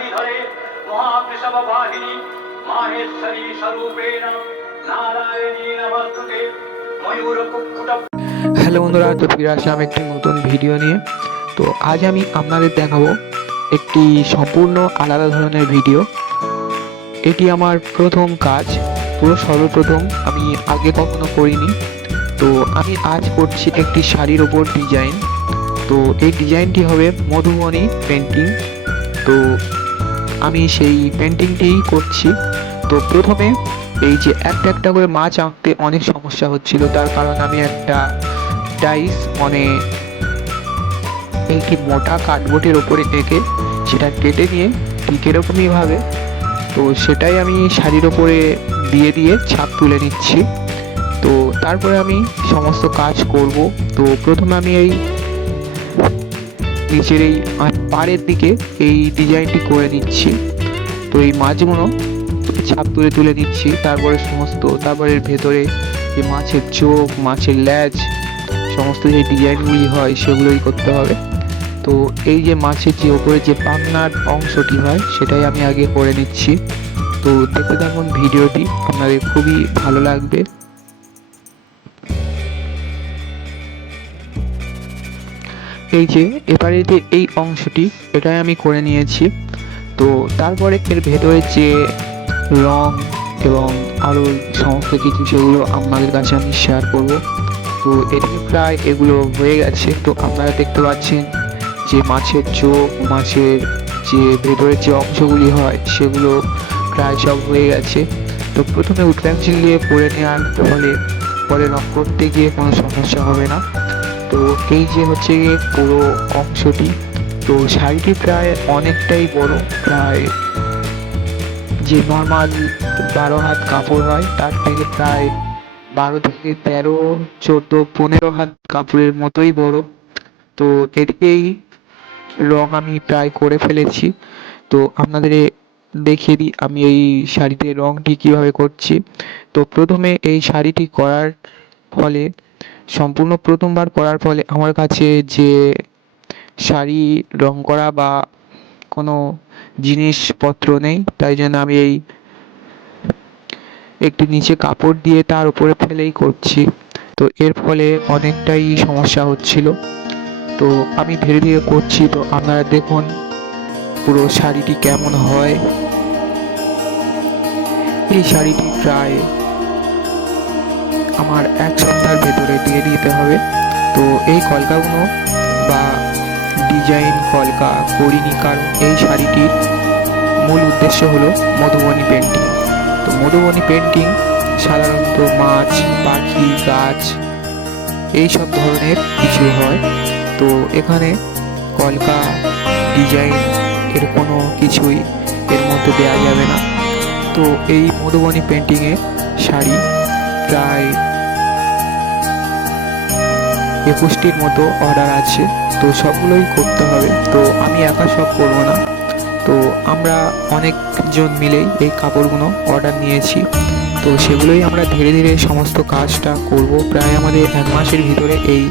धरी धरे महावृषभ वाहिनी माहेश्वरी स्वरूपेण नारायणी नमस्तुते मयूर कुक्कुट। হ্যালো বন্ধুরা, তো ফিরে আসলাম একটি নতুন ভিডিও নিয়ে। তো আজ আমি আপনাদের দেখাবো একটি সম্পূর্ণ আলাদা ধরনের ভিডিও। এটি আমার প্রথম কাজ, পুরো সর্বপ্রথম, আমি আগে কখনো করিনি। তো আমি আজ করছি একটি শাড়ির ওপর ডিজাইন। তো এই ডিজাইনটি হবে মধুবনী পেন্টিং। তো আমি সেই পেন্টিংটিই করছি। তো প্রথমে এই যে একটা একটা করে মাছ আঁকতে অনেক সমস্যা হচ্ছিল, তার কারণ আমি একটা ডাইস মানে একটি মোটা কার্ডবোর্ডের ওপরে এঁকে সেটা কেটে নিয়ে ঠিক এরকমইভাবে, তো সেটাই আমি শাড়ির ওপরে দিয়ে দিয়ে ছাপ তুলে নিচ্ছি। তো তারপরে আমি সমস্ত কাজ করব। তো প্রথমে আমি এই নিচের এই পাড়ের দিকে এই ডিজাইনটি করে নিচ্ছি। তো এই মাছগুলো ছাপ তুলে তুলে নিচ্ছি। তারপরে ভেতরে যে মাছের চোখ, মাছের ল্যাজ, সমস্ত যে ডিজাইনগুলি হয় সেগুলোই করতে হবে। তো এই যে মাছের যে ওপরে যে পাখনার অংশটি হয় সেটাই আমি আগে করে নিচ্ছি। তো দেখতে থাকুন ভিডিওটি, আপনাদের খুবই ভালো লাগবে। এই যে এবারে যে এই অংশটি, এটাই আমি করে নিয়েছি। তো তারপরে এর ভেতরে যে রং এবং আরও সমস্ত কিছু সেগুলো আপনাদের কাছে আমি শেয়ার করব। তো এটি প্রায় এগুলো হয়ে গেছে। তো আপনারা দেখতে পাচ্ছেন যে মাছের চোখ, মাছের যে ভেতরের যে অংশগুলি হয় সেগুলো প্রায় সব হয়ে গেছে। তো প্রথমে উড পেন্সিল দিয়ে করে নেওয়ার ফলে পরে রং করতে গিয়ে কোনো সমস্যা হবে না। তো এই যে হচ্ছে গিয়ে পুরো অংশটি। তো শাড়িটি প্রায় অনেকটাই বড়, প্রায় যে নর্মাল 12 হাত কাপড় হয় তার থেকে প্রায় 12 থেকে 13, 14, 15 হাত কাপড়ের মতোই বড়। তো এদিকেই রং আমি প্রায় করে ফেলেছি। তো আপনাদের দেখিয়ে দিই আমি এই শাড়িতে রংটি কিভাবে করছি। তো প্রথমে এই শাড়িটি করার ফলে, সম্পূর্ণ প্রথমবার করার ফলে আমার কাছে যে শাড়ি রং করা বা কোনো জিনিসপত্র নেই, তাই জন্য আমি এই একটি নিচে কাপড় দিয়ে তার উপরে ফেলেই করছি। তো এর ফলে অনেকটাই সমস্যা হচ্ছিল। তো আমি ধীরে ধীরে করছি। তো আপনারা দেখুন পুরো শাড়িটি কেমন হয়। এই শাড়িটি প্রায় আমার 1 সপ্তাহের ভেতরে দিয়ে দিতে হবে। তো এই কলকাগুলো বা ডিজাইন কলকা করিনি, কারণ এই শাড়িটির মূল উদ্দেশ্য হলো মধুবনী পেন্টিং। তো মধুবনী পেন্টিং সাধারণত মাছ, পাখি, গাছ এই সব ধরনের কিছু হয়। তো এখানে কলকা ডিজাইন এর কোনো কিছুই এর মধ্যে দেওয়া যাবে না। তো এই মধুবনী পেন্টিংয়ের শাড়ি প্রায় 21টির মতো অর্ডার আছে। তো সবগুলোই করতে হবে। তো আমি একা সব করবো না। তো আমরা অনেকজন মিলেই এই কাপড়গুলো অর্ডার নিয়েছি। তো সেগুলোই আমরা ধীরে ধীরে সমস্ত কাজটা করব। প্রায় আমাদের 1 মাসের ভিতরে এই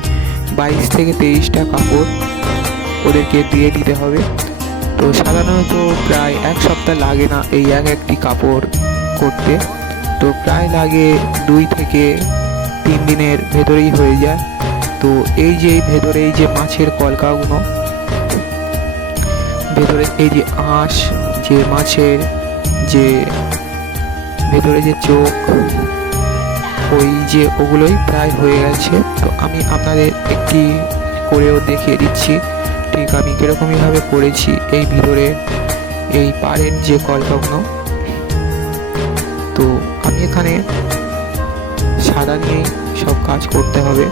22 থেকে 23টা কাপড় ওদেরকে দিয়ে দিতে হবে। তো সাধারণত প্রায় 1 সপ্তাহ লাগে না এই একটি কাপড় করতে। তো প্রায় লাগে 2 থেকে 3 দিনের ভেতরেই হয়ে যায়। তো এই যে ভেতরে এই যে মাছের কলকাগুলো, ভেতরে এই যে আঁশ, যে মাছের যে ভেতরে যে চোখ, ওই যে ওগুলোই প্রায় হয়ে গেছে। তো আমি আপনাদের একটি করেও দেখিয়ে দিচ্ছি ঠিক আমি কীরকমইভাবে করেছি। এই ভিতরে এই পাড়ের যে কলকাগুলো, তো আমি এখানে সাদা নিয়েই সব কাজ করতে হবে।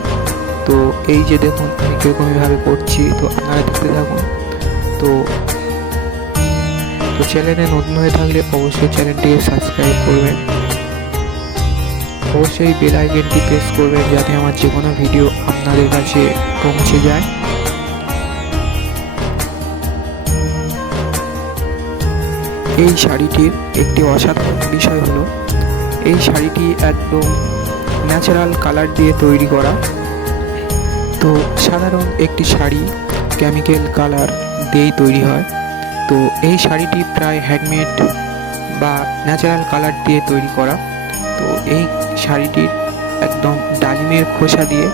তো এই যে দেখুন আমি কীরকমইভাবে করছি। তো আপনারা দেখতে থাকুন। তো চ্যানেলে নতুন হয়ে থাকলে অবশ্যই চ্যানেলটিকে সাবস্ক্রাইব করবেন, অবশ্যই বেল আইকনটি প্রেস করবেন যাতে আমার যে কোনো ভিডিও আপনাদের কাছে পৌঁছে যায়। এই শাড়িটির একটি অসাধারণ বিষয় হলো এই শাড়িটি একদম ন্যাচারাল কালার দিয়ে তৈরি করা। তো সাধারণ একটি শাড়ি কেমিক্যাল কালার দিয়েই তৈরি হয়, তো এই শাড়িটি প্রায় হ্যান্ডমেড বা ন্যাচারাল কালার দিয়ে তৈরি করা। তো এই শাড়িটির একদম ডালিমের খোসা দিয়ে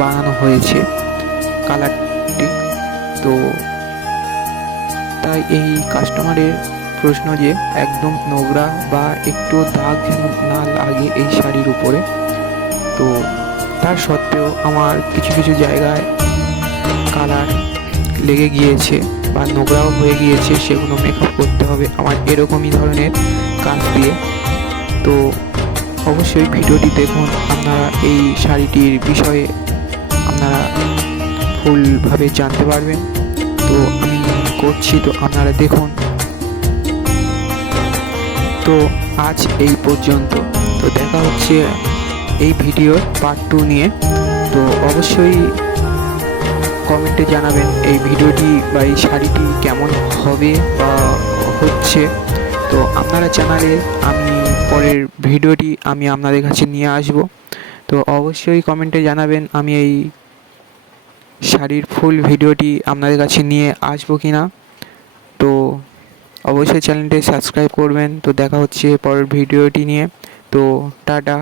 বানানো হয়েছে কালারটি। তো তাই এই কাস্টমারের প্রশ্ন যে একদম নোংরা বা একটু দাগ যেন না লাগে এই শাড়ির উপরে। তো তার সত্ত্বেও আমার কিছু কিছু জায়গায় কালার লেগে গিয়েছে বা নোংরাও হয়ে গিয়েছে, সেগুলো মেকআপ করতে হবে আমার এরকমই ধরনের কাজ দিয়ে। তো অবশ্যই ভিডিওটি দেখুন, আপনারা এই শাড়িটির বিষয়ে আপনারা ফুলভাবে জানতে পারবেন। তো আমি করছি, তো আপনারা দেখুন। তো আজ এই পর্যন্ত, তো দেখা হচ্ছে এই ভিডিওর পার্ট 2 নিয়ে। তো অবশ্যই কমেন্টে জানাবেন এই ভিডিওটি বা এই শাড়িটি কেমন হবে বা হচ্ছে। তো আপনারা চ্যানেলে আমি পরের ভিডিওটি আমি আপনাদের কাছে নিয়ে আসব। তো অবশ্যই কমেন্টে জানাবেন আমি এই শাড়ির ফুল ভিডিওটি আপনাদের কাছে নিয়ে আসবো কি না। তো অবশ্যই চ্যানেলটি সাবস্ক্রাইব করবেন। তো দেখা হচ্ছে পরের ভিডিওটি নিয়ে। তো টাটা।